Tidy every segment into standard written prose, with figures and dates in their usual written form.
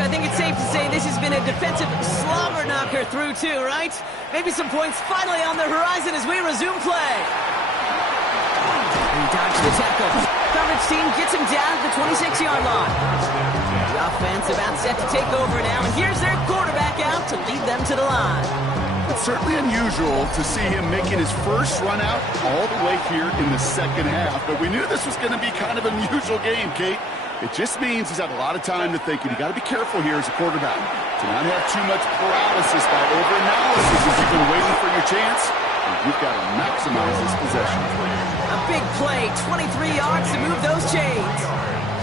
I think it's safe to say this has been a defensive slobber knocker through two, right? Maybe some points finally on the horizon as we resume play. He dodged the tackle. Coverage team gets him down at the 26-yard line. The offense about set to take over now, and here's their quarterback out to lead them to the line. It's certainly unusual to see him making his first run out all the way here in the second half, but we knew this was going to be kind of an unusual game, Kate. It just means he's had a lot of time to think, and you got to be careful here as a quarterback to not have too much paralysis by overanalysis as you've been waiting for your chance. And you've got to maximize this possession. A big play, 23 yards to move those chains.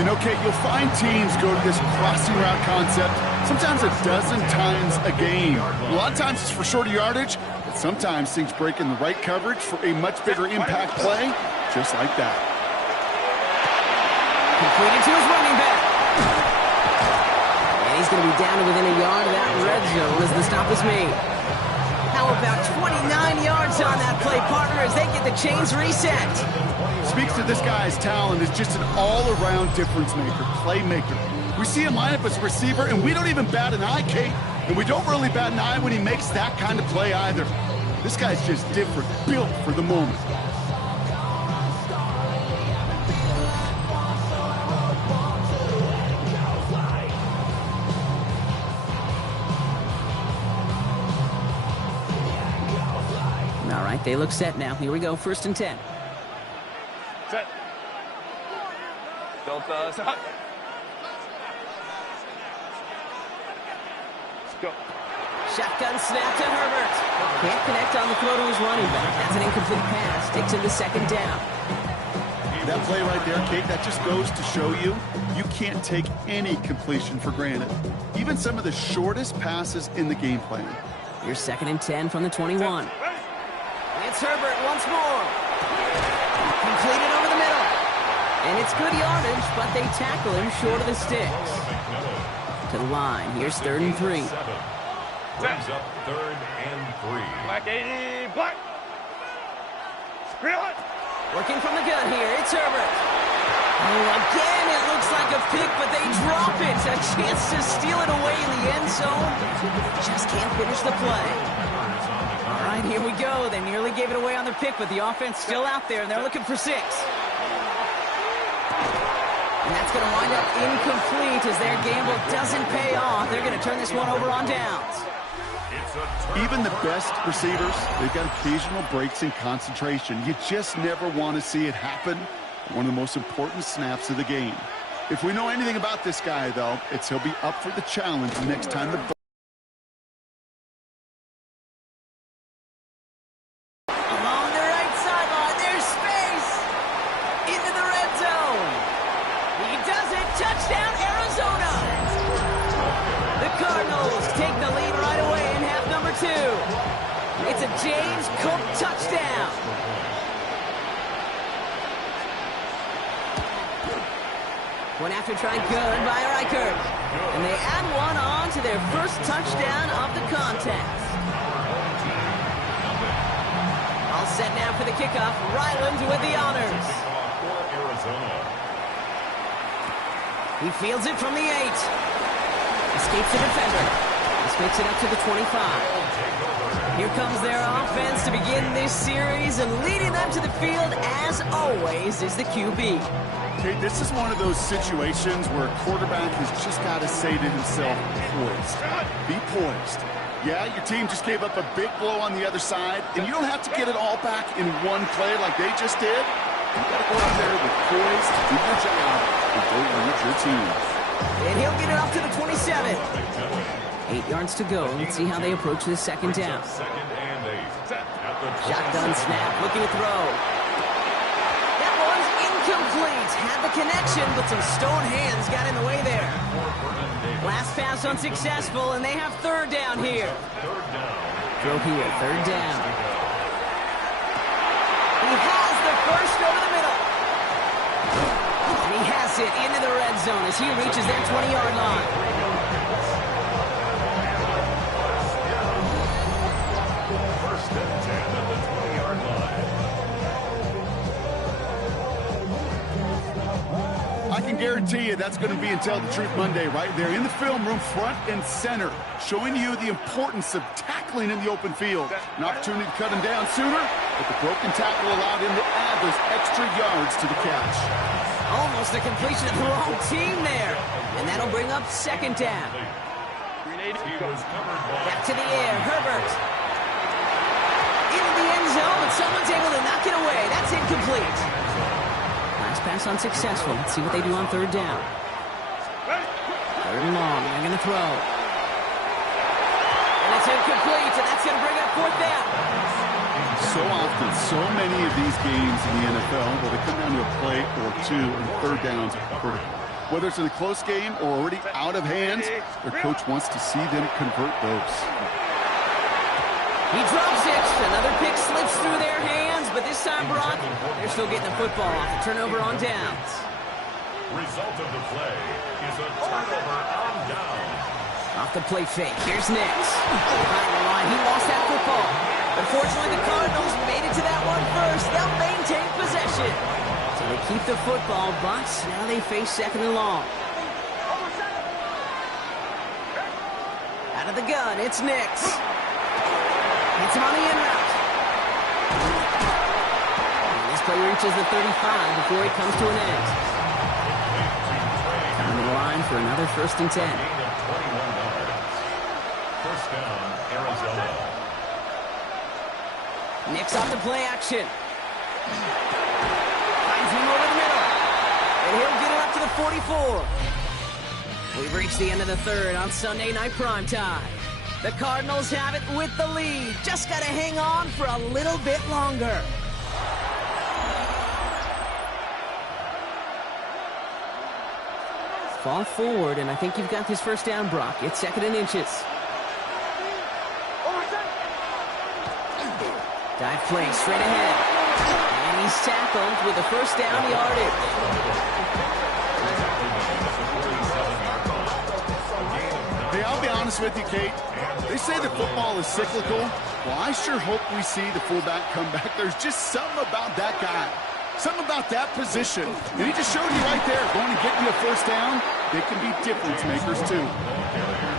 You know, Kate, you'll find teams go to this crossing route concept sometimes a dozen times a game. A lot of times it's for shorter yardage, but sometimes things break in the right coverage for a much bigger impact play, just like that. Completed to his running back. And he's going to be down to within a yard of that red zone as the stop is made. How about 29 yards on that play, partner, as they get the chains reset. Speaks to this guy's talent as just an all-around difference maker, playmaker. We see him line up as a receiver, and we don't even bat an eye, Kate. And we don't really bat an eye when he makes that kind of play either. This guy's just different, built for the moment. They look set now. Here we go, 1st and 10. Set. Delta, set. Let's go. Shotgun snap to Herbert. Can't connect on the throw to his running back. That's an incomplete pass. Takes him to 2nd down. That play right there, Kate, that just goes to show you, you can't take any completion for granted. Even some of the shortest passes in the game plan. Here's 2nd and 10 from the 21. It's Herbert once more. Completed over the middle. And it's good yardage, but they tackle him short of the sticks. To the line. Here's 3rd and 3. Brings up 3rd and 3. Black 80, black. Reel it. Working from the gun here. It's Herbert. Oh, again, it looks like a pick, but they drop it. A chance to steal it away in the end zone. Just can't finish the play. All right, here we go. They nearly gave it away on the pick, but the offense still out there, and they're looking for 6. And that's going to wind up incomplete as their gamble doesn't pay off. They're going to turn this one over on downs. Even the best receivers, they've got occasional breaks in concentration. You just never want to see it happen. One of the most important snaps of the game. If we know anything about this guy, though, it's he'll be up for the challenge the next time the the lead right away in half number 2. It's a James Cook touchdown. One after try good by Reichert. And they add one on to their first touchdown of the contest. All set now for the kickoff. Ryland with the honors. He fields it from the 8. Escapes the defender. This makes it up to the 25. Here comes their offense to begin this series, and leading them to the field, as always, is the QB. Okay, this is one of those situations where a quarterback has just got to say to himself, poised. Be poised. Yeah, your team just gave up a big blow on the other side, and you don't have to get it all back in one play like they just did. You got to go out there with poise to do your job and don't lose your team. And he'll get it up to the 27. 8 yards to go. Let's see how they approach this second down. Shotgun snap, looking to throw. That one's incomplete. Had the connection, but some stone hands got in the way there. Last pass unsuccessful, and they have third down here. Throw here, third down. He has the first over the middle. And he has it into the red zone as he reaches that 20-yard line. First and 10 at the 20-yard line. I can guarantee you that's going to be in Tell the Truth Monday right there in the film room, front and center, showing you the importance of tackling in the open field. An opportunity to cut him down sooner, but the broken tackle allowed him to add those extra yards to the catch. Almost a completion of the wrong team there. And that'll bring up second down. Back to the air, Herbert. Into the end zone, but someone's able to knock it away. That's incomplete. Last pass unsuccessful. Let's see what they do on third down. Third and long, they're going to throw. And it's incomplete, and that's going to bring up fourth down. So often, so many of these games in the NFL where they come down to a play or two and third downs are critical. Whether it's in a close game or already out of hands, their coach wants to see them convert those. He drops it. Another pick slips through their hands, but this time, Brock, they're still getting the football off the turnover on downs. Result of the play is a turnover on downs. Off the play fake. Here's Nix. Behind the line, he lost that football. Unfortunately, the Cardinals made it to that one first. They'll maintain possession. So they keep the football, but now they face second and long. Out of the gun, it's Nix. It's him on the in route. And this play reaches the 35 before it comes to an end. On the line for another first and 10. First down, Arizona. Nix off the play action. Finds him over the middle. And he'll get it up to the 44. We've reached the end of the third on Sunday Night Primetime. The Cardinals have it with the lead. Just got to hang on for a little bit longer. Fall forward, and I think you've got this first down, Brock. It's second and inches. Dive play straight ahead. And he's tackled with a first down yardage. Hey, I'll be honest with you, Kate. They say that football is cyclical. Well, I sure hope we see the fullback come back. There's just something about that guy. Something about that position. And he just showed you right there, going to get you a first down. They can be difference makers, too.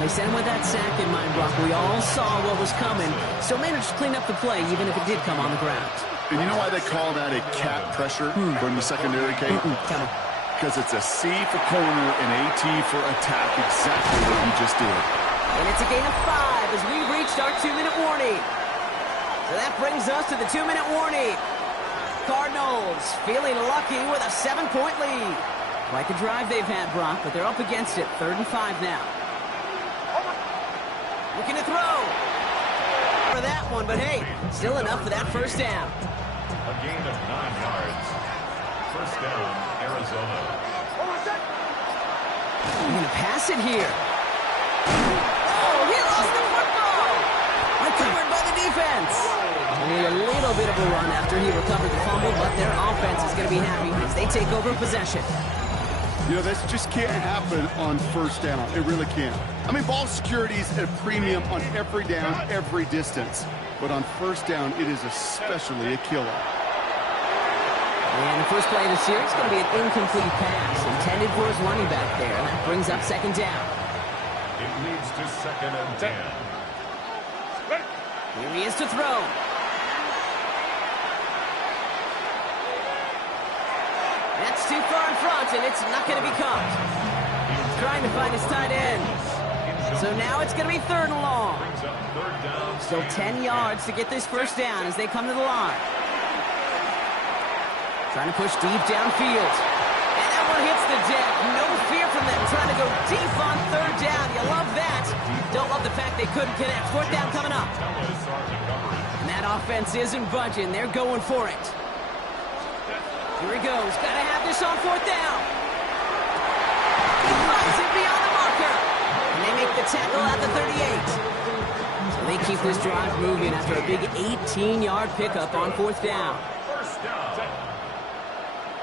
They sent him with that sack in mind, Brock. We all saw what was coming. Still managed to clean up the play, even if it did come on the ground. And you know why they call that a cat pressure from the secondary, Kate? Tell me. Because it's a C for corner and AT for attack, exactly what you just did. And it's a gain of 5 as we reached our 2-minute warning. So that brings us to the 2-minute warning. Cardinals feeling lucky with a 7-point lead. Quite the drive they've had, Brock, but they're up against it. 3rd and 5 now. Looking to throw. For that one, but hey, still enough for that first down. A gain of 9 yards. First down, Arizona. They're going to pass it here. Oh, he lost the defense. Only a little bit of a run after he recovered the fumble, but their offense is going to be happy as they take over possession. You know, this just can't happen on first down. It really can't. I mean, ball security is at a premium on every down, every distance. But on first down, it is especially a killer. And the first play of the series is going to be an incomplete pass intended for his running back there. That brings up second down. It leads to 2nd and 10. Here he is to throw. That's too far in front, and it's not going to be caught. Trying to find his tight end. So now it's going to be 3rd and long. Still 10 yards to get this first down as they come to the line. Trying to push deep downfield. And that one hits the deck. No fear from them. Trying to go deep on 3rd down. You love that. Don't love the fact they couldn't connect. 4th down coming up. And that offense isn't budging. They're going for it. Here he goes. Got to have this on 4th down. He flies it beyond the marker. And they make the tackle at the 38. So they keep this drive moving after a big 18-yard pickup on 4th down.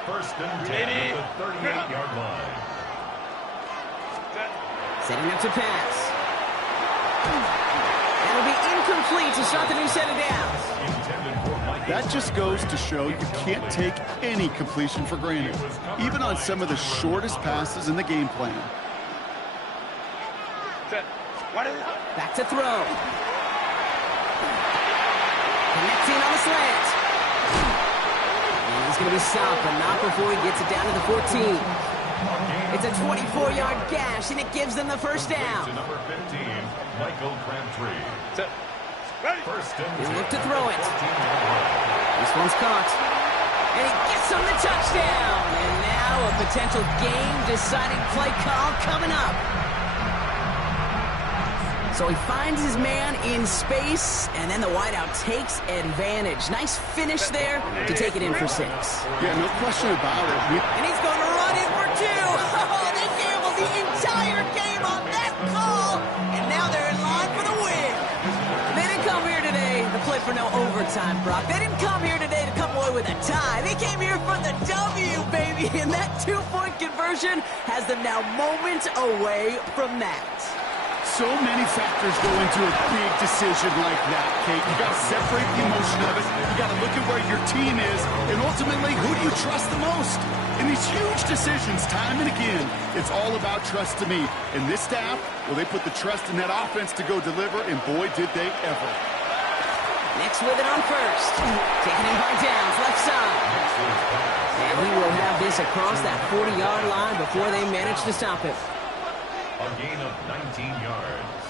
First and 10 at the 38-yard line. Setting up to pass. That'll be incomplete to start the new set of downs. That just goes to show you can't take any completion for granted, even on some of the shortest passes in the game plan. Back to throw. Connecting on the slant. And he's going to be stopped, but not before he gets it down to the 14. It's a 24-yard gash, and it gives them the first down. To number 15, Michael Crabtree. First and 10. They look to throw it. This one's caught. And he gets them the touchdown. And now a potential game-deciding play call coming up. So he finds his man in space, and then the wideout takes advantage. Nice finish there to take it in for 6. Yeah, no question about it. And he's going to run in for 2. Oh, they gambled the entire game on that call, and now they're in line for the win. They didn't come here today to play for no overtime, Brock. They didn't come here today to come away with a tie. They came here for the W, baby, and that 2-point conversion has them now moments away from that. So many factors go into a big decision like that, Kate. You got to separate the emotion of it. You got to look at where your team is, and ultimately, who do you trust the most? In these huge decisions, time and again, it's all about trust to me. And this staff, well, they put the trust in that offense to go deliver, and boy, did they ever. Next with it on first. Taken in by Downs, left side. And he will have this across that 40-yard line before they manage to stop him. A gain of 19 yards.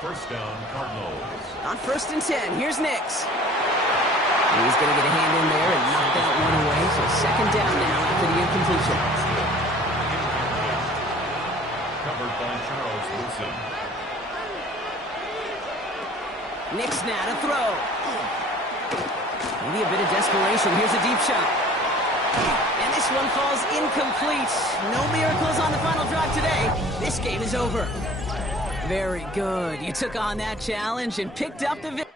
First down, Cardinals. On 1st and 10, here's Nix. He's going to get a hand in there and knock that one away. So 2nd down now after the incompletion. Covered by Charles Woodson. Nix now to throw. Maybe a bit of desperation. Here's a deep shot. And this one falls incomplete. No miracles on the final drive today. This game is over. Very good. You took on that challenge and picked up the victory.